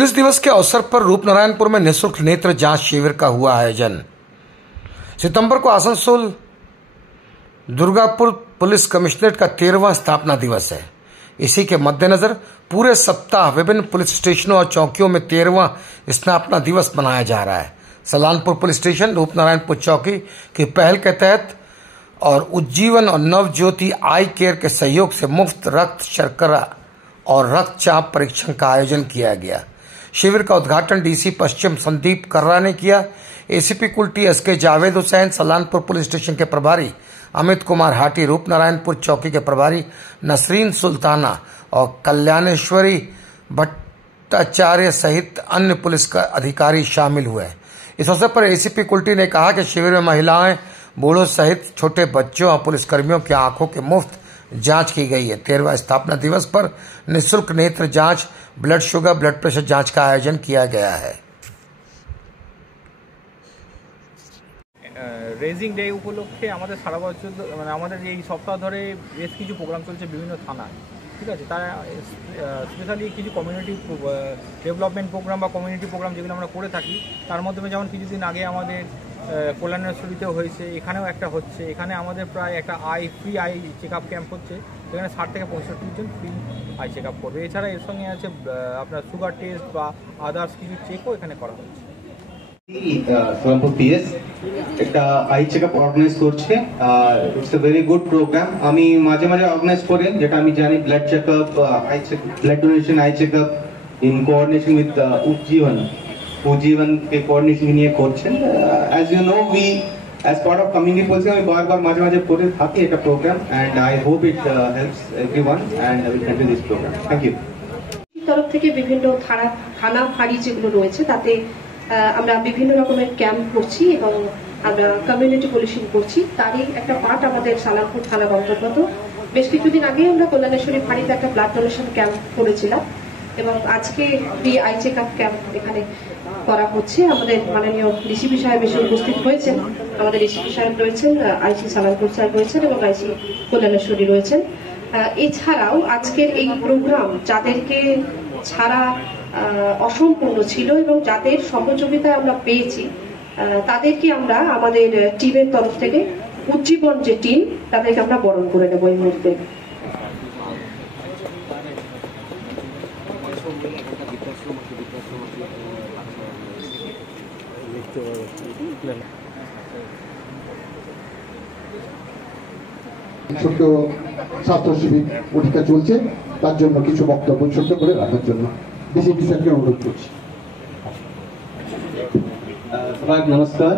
Police दिवस के अवसर पर रूपनारायणपुर में निःशुल्क नेत्र जांच शिविर का हुआ आयोजन। सितंबर को आसनसोल दुर्गापुर पुलिस कमिश्नरेट का 13वां स्थापना दिवस है। इसी के मद्देनजर पूरे सप्ताह विभिन्न पुलिस स्टेशनों और चौकियों में 13वां स्थापना दिवस मनाया जा रहा है। सलानपुर पुलिस स्टेशन, रूपनारायणपुर चौकी की पहल के तहत और उज्जीवन और नवज्योति आई केयर के सहयोग से मुफ्त रक्त, शर्करा और रक्तचाप परीक्षण का आयोजन किया गया। शिविर का उद्घाटन डीसी पश्चिम संदीप कर्रा ने किया। ACP Kulti SK Javed Hussain, Salanpur police station के प्रभारी अमित कुमार हाटी, रूपनारायणपुर चौकी के प्रभारी नसरीन सुल्ताना और कल्याणेश्वरी भट्टाचार्य सहित अन्य पुलिस अधिकारी शामिल हुए। इस अवसर पर एसीपी कुल्टी ने कहा कि शिविर में महिलाएं, बूढ़ों सहित छोटे बच्चों और पुलिसकर्मियों की आंखों की मुफ्त जांच की गई है। 13वां स्थापना दिवस पर निःशुल्क नेत्र जांच, ब्लड शुगर, ब्लड प्रेशर जांच का आयोजन किया गया है। रेजिंग डे उपलक्षे আমাদের সারা বছর মানে আমাদের এই সপ্তাহ ধরে বেশ কিছু প্রোগ্রাম চলছে বিভিন্ন থানায়, ঠিক আছে। তারা স্পেশালি কিছু কমিউনিটি ডেভেলপমেন্ট প্রোগ্রাম বা কমিউনিটি প্রোগ্রাম যেগুলো আমরা করে থাকি, তার মাধ্যমে যেমন কিছুদিন আগে আমাদের কল্যাণেশ্বরীতেও হয়েছে, এখানেও একটা হচ্ছে। এখানে আমাদের প্রায় একটা free eye check up camp হচ্ছে, যেখানে 60 থেকে 65 জন ফ্রি আই চেক আপ করবে। এছাড়া এর সঙ্গে আছে আপনার সুগার টেস্ট বা আদার্স কিছু চেকও এখানে করা হচ্ছে। সলানপুর পিএস একটা আই চেকআপ অর্গানাইজ করছে। It's a very good programme. আমি মাঝে মাঝে অর্গানাইজ করি, যেটা আমি জানি, blood checkup, eye check, blood donation, eye checkup in coordination with Ujjiban কে কোঅর্ডিনেশন নিয়ে করছেন। As you know, we as part of community বলছি, আমি বারবার মাঝে মাঝে করে থাকি এটা programme, and I hope it helps everyone and I will continue this programme. Thank you. তরফ থেকে বিভিন্ন থানা ফাঁড়ি যেগুলো রয়েছে তাতে আমরা বিভিন্ন রকমের ক্যাম্প করছি এবং আমরা কমিউনিটি পুলিশিং করছি। তারই একটা পার্ট আমাদের সালানপুর থানার অন্তর্গত। বেশ কিছুদিন আগে আমরা কল্যাণেশ্বরী ফাঁড়িতে একটা ব্লাড ডোনেশন ক্যাম্প করেছিলাম এবং আজকে free eye check up camp এখানে করা হচ্ছে। আমাদের মাননীয় ডিসিপি সাহেব এসে উপস্থিত হয়েছেন। আমাদের ডিসিপি সাহেব রয়েছেন, আইসি সালানপুর সাহেব রয়েছেন এবং আইসি কল্যাণেশ্বরী রয়েছেন। এছাড়াও আজকের এই প্রোগ্রাম যাদেরকে ছাড়া অসম্পূর্ণ ছিল এবং যাদের সহযোগিতা আমরা পেয়েছি তাদেরকে আমরা আমাদের টিমের তরফ থেকে, উজ্জীবন যে টিম, তাদেরকে আমরা বরণ করে নেব এই মুহূর্তে। ছোট্ট ছাত্র শিবির পরীক্ষা চলছে, তার জন্য কিছু বক্তব্য ছোট্ট করে রাখার জন্য ডিসিপি স্যারকে অনুরোধ করছি। নমস্কার।